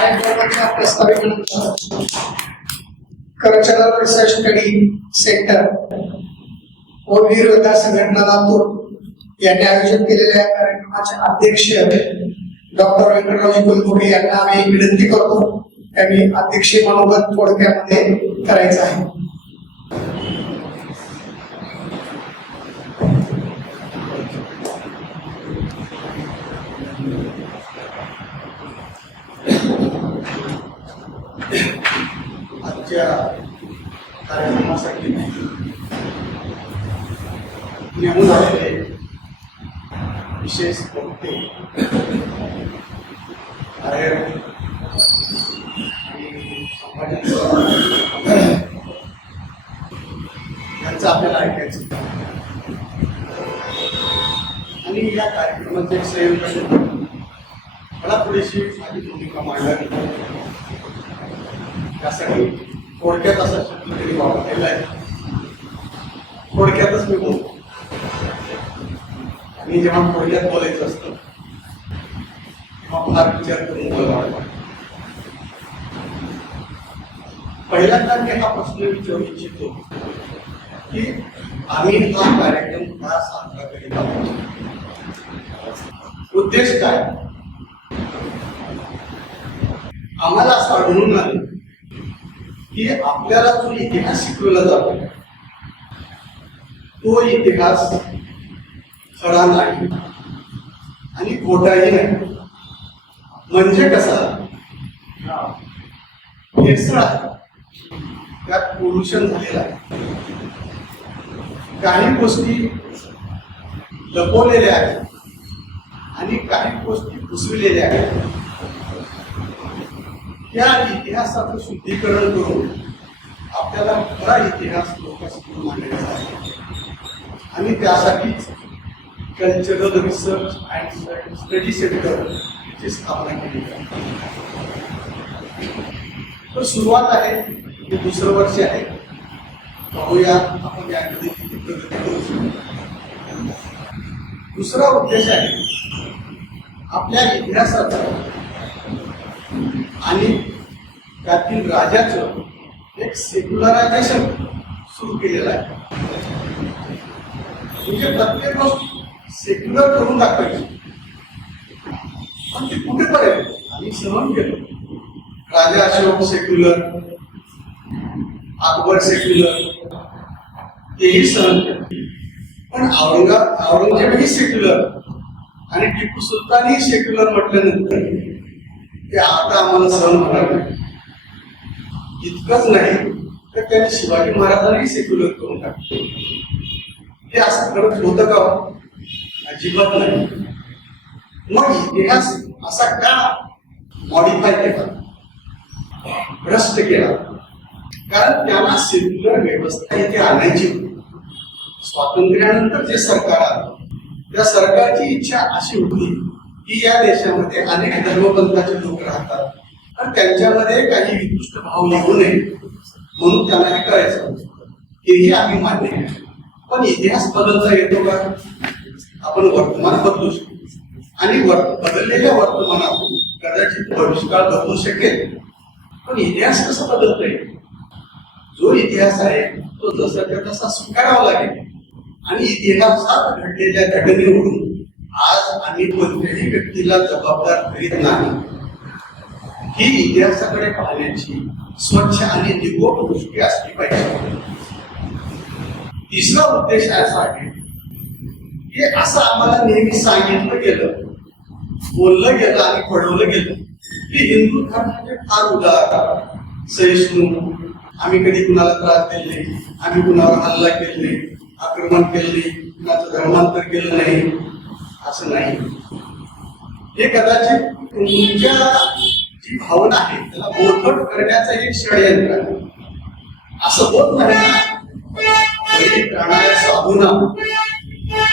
कार्यक्रमाच्या प्रस्ताविकेनुसार cultural research study centre व वीर योद्धा संघटना लातूर यांनी आयोजित केलेल्या कार्यक्रमाचे अध्यक्ष डॉक्टर व्यंकटरावजी कुलकर्णी यांना आम्ही विनंती करतो. त्यांनी अध्यक्षीय मनोगत थोडक्यामध्ये करायचं आहे. आजच्या कार्यक्रमासाठी नेमून आलेले विशेष वक्ते बाहेर यांचं आपल्याला ऐकायचं आणि या कार्यक्रमाचे एक संयोजन मला थोडीशी माझी भूमिका मांडावी त्यासाठी थोडक्यात असा शब्द तरी वापरलेला आहे. थोडक्यातच मी बोलतो आणि जेव्हा थोडक्यात बोलायचं असतं तेव्हा फार विचार करून बोलावं. पहिल्यांदा मी हा प्रश्न विचारू इच्छितो की आम्ही हा कार्यक्रम का साजरा करीत आहोत, उद्देश काय. आम्हाला असं आढळून आलं की आपल्याला जो इतिहास शिकवला जातो तो इतिहास खरा नाही आणि खोटाही नाही. म्हणजे कसा भेसळ आहे, त्यात पोल्युशन झालेलं आहे, काही गोष्टी लपवलेल्या आहेत आणि काही गोष्टी पुसविलेल्या आहेत. त्या इतिहासाचं शुद्धीकरण करून आपल्याला खरा इतिहास लोकांसमोर मांडायचा आहे आणि त्यासाठी cultural research and study centre ची स्थापना केली आहे. तर सुरुवात आहे, हे दुसरं वर्ष आहे. पाहूया आपण यामध्ये किती प्रगती करू शकतो. दुसरा उद्देश आहे आपल्या इतिहासाचा आणि त्यातील राजाचं एक सेक्युलरायझेशन सुरू केलेलं आहे. म्हणजे प्रत्येक गोष्ट सेक्युलर करून दाखवायची, पण ती कुठेपर्यंत आम्ही सहन केलं. राजा अशोक सेक्युलर, अकबर सेक्युलर, तेही सहन केलं. पण औरंगजेबही सेक्युलर आणि टिपू सुलतानही सेक्युलर म्हटल्यानंतर ते आता आम्हाला सहन होणार नाही. इतकंच नाही तर त्यांनी शिवाजी महाराजांनाही सेक्युलर करून टाकले. हे असं करत होतं का? अजिबात नाही. मग इतिहास असा का मॉडिफाय केला, भ्रष्ट केला? कारण त्यांना सेक्युलर व्यवस्था इथे आणायची होती. स्वातंत्र्यानंतर जे सरकार आलं त्या सरकारची इच्छा अशी होती की या देशामध्ये अनेक धर्मपंथाचे लोक राहतात आणि त्यांच्यामध्ये काही विकृष्ट भाव निघू नये म्हणून त्यांना हे करायचं. हेही आम्ही मान्य आहे. पण इतिहास बदलता येतो का? आपण वर्तमान बदलू शकतो आणि बदललेल्या वर्तमानातून कदाचित भविष्यकाळ बदलू शकेल. पण इतिहास कसा बदलता येईल? जो इतिहास आहे तो जसा तसा स्वीकारावा लागेल आणि इतिहासात घडलेल्या घटनेवरून आज आम्ही कोणत्याही व्यक्तीला जबाबदार करीत नाही. ही इतिहासाकडे पाहण्याची स्वच्छ आणि निकोप दृष्टी असली पाहिजे. तिसरा उद्देश असा आहे की असं आम्हाला नेहमी सांगितलं गेलं, बोललं गेलं आणि पडवलं गेलं की हिंदू धर्म म्हणजे फार उदार, सहिष्णू, आम्ही कधी कुणाला त्रास दिले नाही, आम्ही कुणावर हल्ला केला नाही, आक्रमण केलं नाही, कुणाचं धर्मांतर केलं नाही. असं नाही. हे कदाचित तुमच्या जी भावना आहे त्याला बोलपट करण्याचं एक षडयंत्र आहे. असं होत नाही. प्राणाया साधूना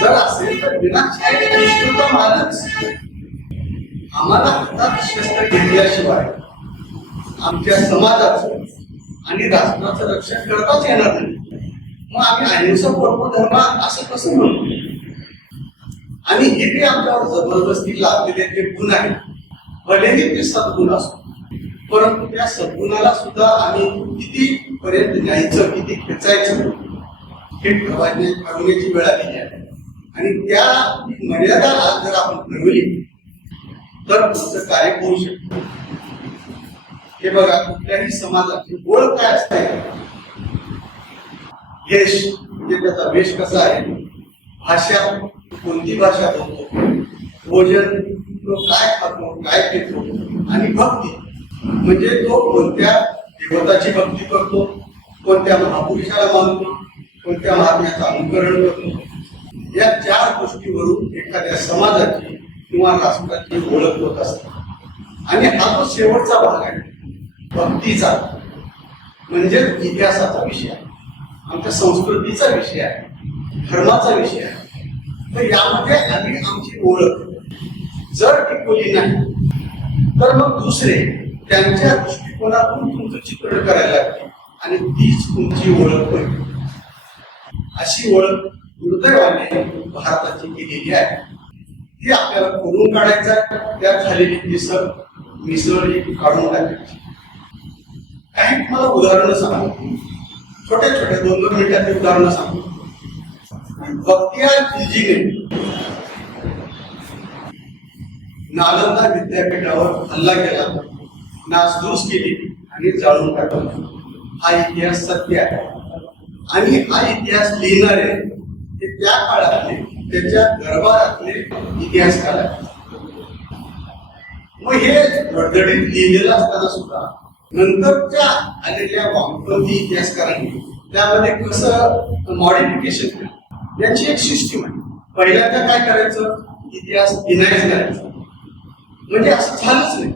जर असेल तर विनाशकाली दुष्कृता मानच आम्हाला हातात शस्त्र घेतल्याशिवाय आमच्या समाजाचं आणि राष्ट्राचं रक्षण करताच येणार नाही. मग आम्ही अहिंसक धर्म असं कसं म्हणतो? आणि हे जे आमच्यावर जबरदस्ती लागलेले जे गुण आहेत, भलेही ते सद्गुण असो, परंतु त्या सद्गुणाला सुद्धा आम्ही किती पर्यंत न्यायचं, किती खेचायचं हे ठरवण्याची वेळ आलेली आहे. आणि त्या मर्यादा आज जर आपण ठरवली तर पुढचं कार्य होऊ शकतं. हे बघा, कुठल्याही समाजाची ओळख काय असते? वेश म्हणजे त्याचा वेश कसा आहे, भाषा कोणती भाषा बोलतो, भोजन तो काय खातो, काय पितो, आणि भक्ती म्हणजे तो कोणत्या देवताची भक्ती करतो, कोणत्या महापुरुषाला मानतो, कोणत्या महात्म्याचं अनुकरण करतो. या 4 गोष्टीवरून एखाद्या समाजाची किंवा राष्ट्राची ओळख होत असते. आणि हा जो शेवटचा भाग आहे भक्तीचा, म्हणजे इतिहासाचा विषय आहे, आमच्या संस्कृतीचा विषय आहे, धर्माचा विषय आहे. तर यामध्ये आम्ही आमची ओळख जर टिकवली नाही तर मग दुसरे त्यांच्या दृष्टिकोनातून तुमचं चित्रण करायला लागते आणि तीच तुमची ओळख होईल. अशी ओळख दुर्दैवाने भारताची केलेली आहे. ती आपल्याला खोडून काढायचं आहे. त्यात झालेली मिसळ ही काढून टाकायची. काही तुम्हाला उदाहरणं सांगतो, छोटे छोटे 2-2 मिनिटांची उदाहरणं सांगतो. बख्तियार खिलजीने नालंदा विद्यापीठावर हल्ला केला, नासधूस केली आणि जाळून टाकलं. हा इतिहास सत्य आहे. आणि हा इतिहास लिहिणारे ते त्या काळातले, त्याच्या दरबारातले इतिहासकार आहेत. मग हे धडधडीत लिहिलेलं असताना सुद्धा नंतरच्या आलेल्या वामपंथी इतिहासकारांनी त्यामध्ये कसं मॉडिफिकेशन केलं, यांची एक सिस्टीम आहे. पहिल्यांदा काय करायचं, इतिहास डिनाईज करायचं. म्हणजे असं झालंच नाही,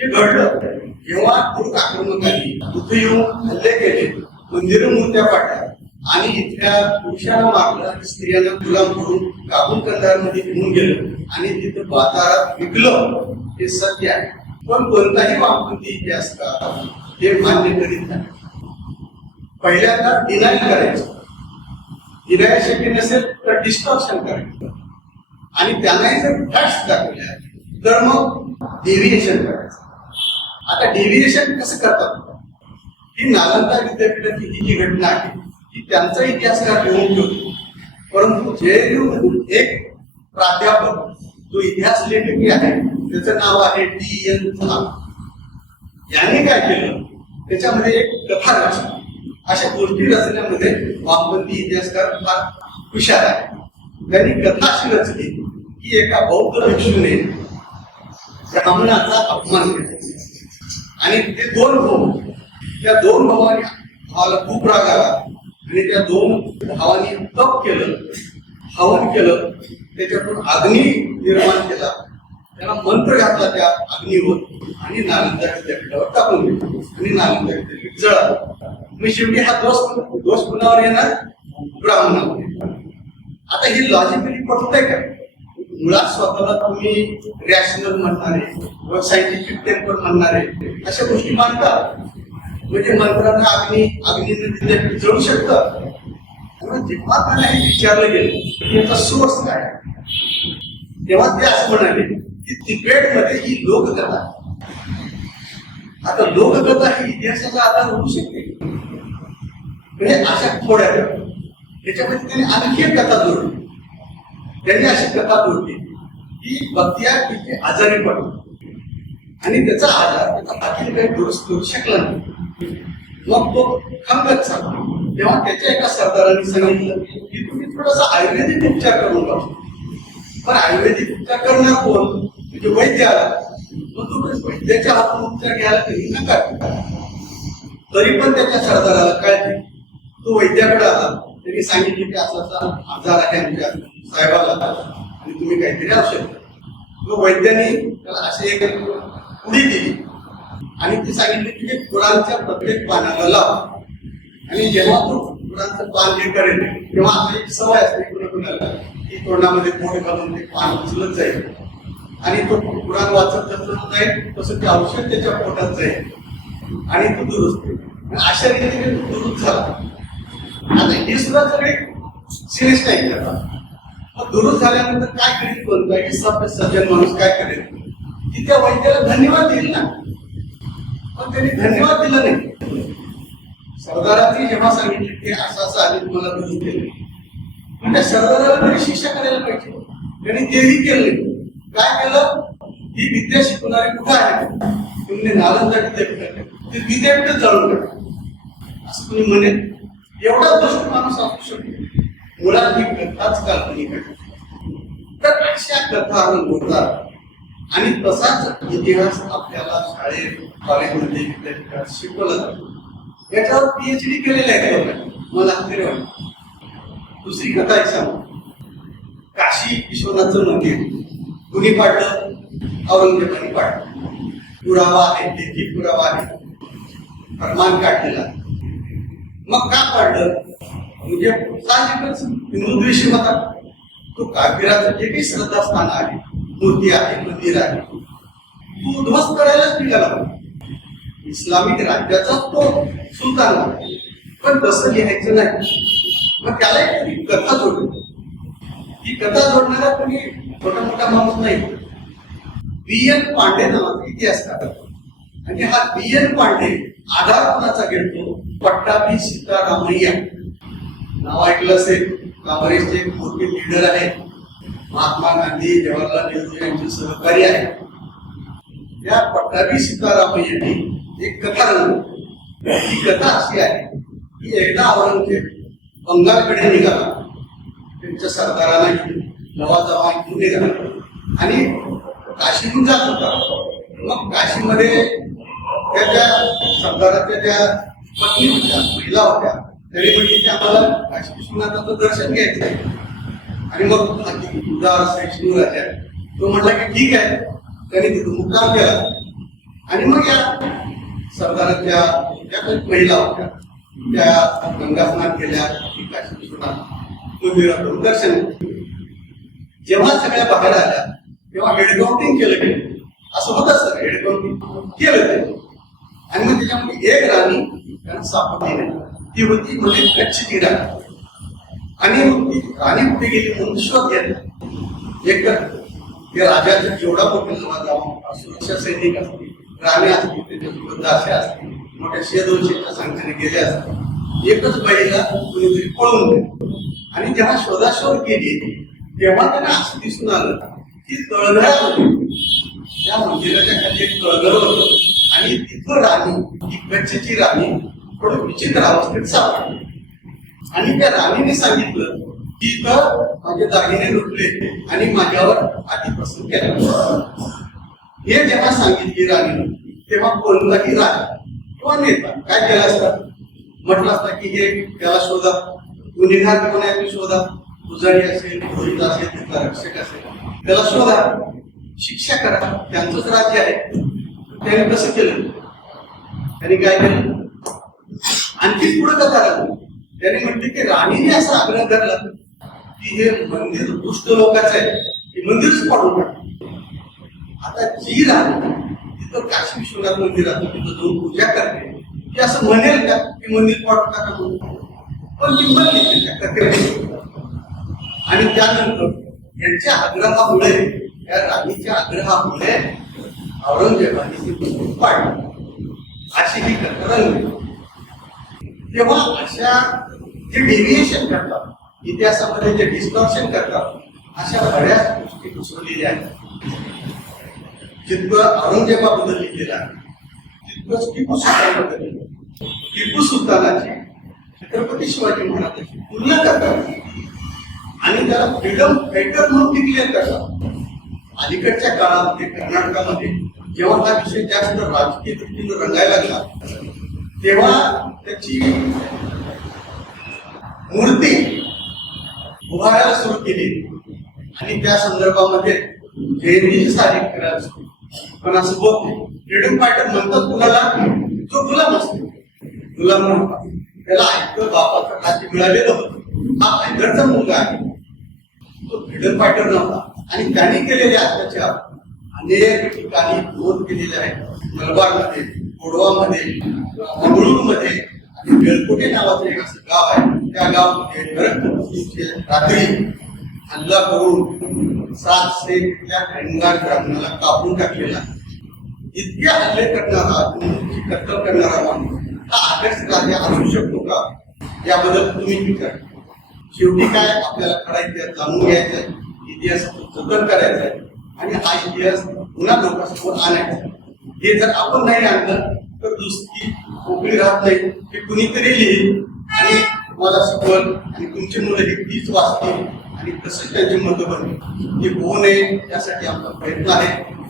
हे घडलं. जेव्हा तुर्क आक्रमकांनी तिथे येऊन हल्ले केले, मंदिरं मूर्त्या पाडल्या आणि इथल्या पुरुषांना मारलं आणि स्त्रियांना गुलाम करून काबूल कंदारमध्ये घेऊन गेलं आणि तिथं बाजारात विकलं, हे सत्य आहे. पण कोणताही वामपंथी इतिहासकार हे मान्य करीत नाही. पहिल्यांदा डिनाय करायचं, डिनाय शक्य नसेल तर डिस्टॉर्शन करायचं, आणि त्यांनाही जर फॅक्ट्स दाखवल्या तर मग डेव्हिएशन करायचं. आता डेव्हिएशन कसं करतात? ही नालंदा विद्यापीठाची ही जी घटना आहे ती त्यांचा इतिहासकार लिहून ठेवतो, परंतु JNU एक प्राध्यापक जो इतिहास लेखक आहे त्याचं नाव आहे D.N. झा, यांनी काय केलं, त्याच्यामध्ये एक कथा रचली. अशा गोष्टी रचण्यामध्ये वामपंथी इतिहासकार फार हुशार आहे. त्यांनी कथा अशी रचली की एका बौद्ध भिक्षूने ब्राह्मणाचा अपमान केला आणि ते 2 भाऊ, त्या 2 भावांनी भावाला खूप राग आला आणि त्या 2 भावांनी तप केलं, हवन केलं, त्याच्यातून अग्नी निर्माण केला, त्याला मंत्र घातला त्या अग्नीवर आणि नालंदा विद्यापीठावर टाकून दिला आणि नालंदा विद्यापीठ जळालं. मग शेवटी हा दोष कुणावर येणार? ब्राह्मणावर. आता ही लॉजिकली पटतंय का? मुळात स्वतःला तुम्ही रॅशनल म्हणणारे किंवा सायंटिफिक टेम्पर म्हणणारे अशा गोष्टी मानतात. म्हणजे मंत्रांना अग्नीने विद्यापीठ जळू शकतं. जेव्हा त्यांना हे विचारलं गेलं की याचा सोर्स काय, तेव्हा ते असं म्हणाले की तिबेटमध्ये ही लोककथा. आता लोककथा ही इतिहासाचा आधार होऊ शकते. म्हणजे अशा थोड्या त्याच्यामध्ये त्यांनी आणखी एक कथा जोडली. त्यांनी अशी कथा जोडली की बख्तियार खिलजी आजारी पडला आणि त्याचा आजार त्याचा बाकी काही दुरुस्त करू शकला नाही. मग तो खंगत झाला. तेव्हा त्याच्या एका सरदारांनी सांगितलं की तुम्ही थोडासा आयुर्वेदिक उपचार करून बघा. पण आयुर्वेदिक उपचार करणार कोण? म्हणजे वैद्य आला. मग तो वैद्याच्या हातून उपचार घ्यायला तरी नका. तरी पण त्याच्या सरदाराला कळले. तो वैद्याकडे आला. त्यांनी सांगितले की असा आजार आहे आमच्या साहेबाला आणि तुम्ही काहीतरी औषध. मग वैद्याने त्याला अशी एक पुडी दिली आणि ती सांगितली की कुराणच्या प्रत्येक पानाला लाव. आणि जेव्हा तो कुराणचं पान हे करेल तेव्हा आपली एक सवय असते कुणाला की तोंडामध्ये पोट घालून ते पान उचलत जाईल आणि तो कुराण वाचत जसं जाईल तसं ते औषध त्याच्या पोटात जाईल आणि तो दुरुस्त होईल. अशा रीतीने तो दुरुस्त झाला. आता हे सुद्धा सगळे सिरियस नाही करतात. मग दुरुस्त झाल्यानंतर काय करेल? कोणताही सभ्य सज्जन माणूस काय करेल की त्या वैद्याला धन्यवाद देईल ना. पण त्यांनी धन्यवाद दिला नाही. सरदारांनी जेव्हा सांगितले की असं असं आधी तुम्हाला मदत केली, म्हणजे सरदाराला तरी शिक्षा करायला पाहिजे. त्यांनी तेही केलं नाही. काय केलं? ही विद्या शिकवणारे कुठं आहे? तुम्ही नालंदा विद्यापीठ ते विद्यापीठ जाळून टाका असं तुम्ही म्हणेल. एवढा दुष्ट माणूस असू शकतो. मुळात ही कथाच काल्पनिक आहे. तर अशा कथा बोलतात आणि तसाच इतिहास आपल्याला शाळेत, कॉलेजमध्ये, विद्यापीठात शिकवला जातो. याच्यावर PhD केलेले आहेत लोकांनी, मला तरी वाटतं. दुसरी कथा एक सांगू. काशी विश्वनाथचं मंदिर कुणी पाडलं? औरंगजेबाने पाडलं. पुरावा आहे, लेखी पुरावा आहे, फरमान काढलेला. मग का पाडलं? म्हणजे साहजिकच हिंदू द्वेषी होता. तो काफिराचं जे काही श्रद्धास्थान आहे, मूर्ती आहे, मंदिर आहे, तो उद्ध्वस्त करायलाच निघाला होता. इस्लामिक राज्याचा तो सुलतान होता. पण तसं लिहायचं नाही. मग त्याला एक कथा जोडली. ही कथा जोडणारा कोणी छोटा मोठा माणूस नाही. B.N. पांडे नावाचा इतिहासकार. आणि हा B.N. पांडे आधार कोणाचा घेतो? पट्टाभी सीतारामय्या नाव ऐकलं असेल. काँग्रेसचे एक मोठे लीडर आहे. महात्मा गांधी, जवाहरलाल नेहरू यांचे सहकारी आहे. या पट्टाभी सीतारामय्यांनी एक कथा रचली. ही कथा अशी आहे की एकदा औरंगजेब बंगालकडे निघाला. त्यांच्या सरदारांना घेऊन नवाजवा घेऊन निघाला आणि काशीहून जात होता. मग काशीमध्ये त्याच्या सरदाराच्या ज्या पत्नी होत्या, महिला होत्या, तरी म्हणजे की आम्हाला काशी विश्वनाथाचं दर्शन घ्यायचं आहे. आणि मग उदार सहिष्णू राजा तो म्हटला की ठीक आहे. त्यांनी तिथं मुक्काम केला. आणि मग या सरदाराच्या ज्या काही महिला होत्या त्या गंगास्नान केल्या, काशी विश्वनाथ मंदिरातून दर्शन घेतलं. जेव्हा सगळ्या बाहेर आल्या तेव्हा हेडकाउंटिंग केलं गेलं. असं होतं सर, हेडकाउंटिंग केलं ते. आणि मग त्याच्यामध्ये एक राणी त्यांना सापडली नाही. ती होती म्हणजे कच्छची राणी. आणि राणी कुठे गेली म्हणून शोध घेतला. एक ते राजाचा जेवढा मोठा नवाजावा, सुरक्षा सैनिक असतील, राणी असतील, त्यांच्यासोबत दासे असतील, मोठ्या 100-200च्या संख्येने गेले असतील, एकच बाईला कुणीतरी पळून गेले. आणि जेव्हा शोधाशोध केली तेव्हा त्यांना असं दिसून आलं की तळघर होती. त्या मंदिराच्या खाली एक तळघर होतं आणि तिथं राणी, ही कच्छची राणी थोडं विचित्र अवस्थेत सापडली. आणि त्या राणीने सांगितलं की इथं माझे दागिने लुटले आणि माझ्यावर अतिप्रसंग केला. हे जेव्हा सांगितली राणीने तेव्हा कोणताही राजा किंवा नेता काय केलं असतं? म्हटलं असतं की हे त्याला शोधा, गुन्हेगार कोण आहे ते शोधा, पुजारी असेल, पुरोहित असेल, तिथला रक्षक असेल, त्याला शोधा, शिक्षा करा, त्यांचंच राज्य आहे. त्याने कसं केलं? त्यांनी काय केलं? आणखी पुढे कथा राहिली. त्यांनी म्हटले की राणीने असा आग्रह धरला की हे मंदिर दुष्ट लोकांचं आहे, हे मंदिरच पाडून टाक. आता जी राणी तिथं काशी विश्वनाथ मंदिरात तिथं जाऊन पूजा करते ती असं म्हणेल का की मंदिर पाडून टाका म्हणून? पण ती म्हणली त्या कथेमध्ये. आणि त्यानंतर यांच्या आग्रहामुळे, या राणीच्या आग्रहामुळे औरंगजेबाने ती मंदिर पाडलं. अशी ही कथा रंगली. तेव्हा अशा जे डेव्हिएशन करतात, इतिहासामध्ये जे डिस्टॉर्शन करतात, अशा बऱ्याच गोष्टी घुसवलेल्या आहेत. जितकं औरंगजेबाबद्दल लिहिलेलं आहे तितकंच टिपू सुलतानबद्दल लिहिलं. टिपू सुलतानाची छत्रपती शिवाजी महाराजांची तुलना करतात आणि त्याला फ्रीडम फायटर म्हणून डिक्लेअर करतात. अलीकडच्या काळामध्ये कर्नाटकामध्ये जेव्हा हा विषय जास्त राजकीय दृष्टीने रंगायला लागला तेव्हा त्याची मूर्ती उभारायला सुरू केली आणि त्या संदर्भामध्ये जयंतीची तारीख करायला सुरू. पण असं होत नाही. फ्रीडम फायटर म्हणतात कुणाला? जो गुलाम असतो, गुलाम म्हणतात. त्याला ऐकतं बापाचं राज्य मिळालेलं होतं. हा हैदरचा मुलगा आहे, तो फ्रीडम फायटर नव्हता. आणि त्यांनी केलेले अत्याचार अनेक ठिकाणी नोंद केलेले आहेत. मलबारमध्ये, कोडवामध्ये, मंगळूरमध्ये आणि बेलकोटे नावाचं एक असं गाव आहे. त्या गावामध्ये रात्री हल्ला करून 700 कामगार ब्राह्मणाला कापून टाकलेला. इतके हल्ले करणारा कत्तल करणारा माणूस हा आदर्श राजा असू शकतो का? याबद्दल तुम्ही विचार. शेवटी काय आपल्याला करायचं, जाणून घ्यायचंय, इतिहासाचं जतन करायचंय आणि हा इतिहास पुन्हा लोकांसमोर आणायचा. हे जर आपण नाही आणलं तर दुसरी मोकळी राहत नाही. हे कुणीतरी लिहिल आणि मला शिकवल आणि तुमची मुलं ही तीच वाचतील आणि तसंच त्यांची मतं बनतील. हे होऊ नये यासाठी आमचा प्रयत्न आहे.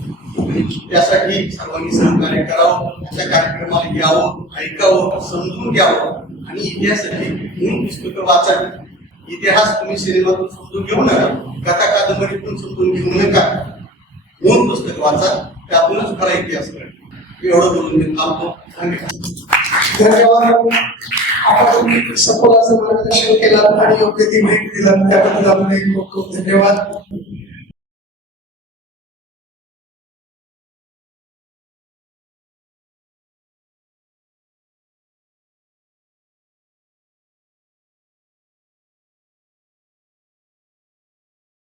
त्यासाठी सर्वांनी सहकार्य करावं, अशा कार्यक्रमाला यावं, ऐकावं, समजून घ्यावं आणि इतिहासाची मूळ पुस्तकं वाचावी. इतिहास तुम्ही सिनेमातून समजून घेऊ नका, कथा कादंबरीतून समजून घेऊ नका. मूळ पुस्तक वाचा, त्यातूनच खरा इतिहास कळेल. एवढं बोलून मी थांबतो. धन्यवाद. धन्यवाद. आपण सखोल असं मार्गदर्शन केलं आणि योग्य ती भेट दिला त्याबद्दल आपले खूप खूप धन्यवाद.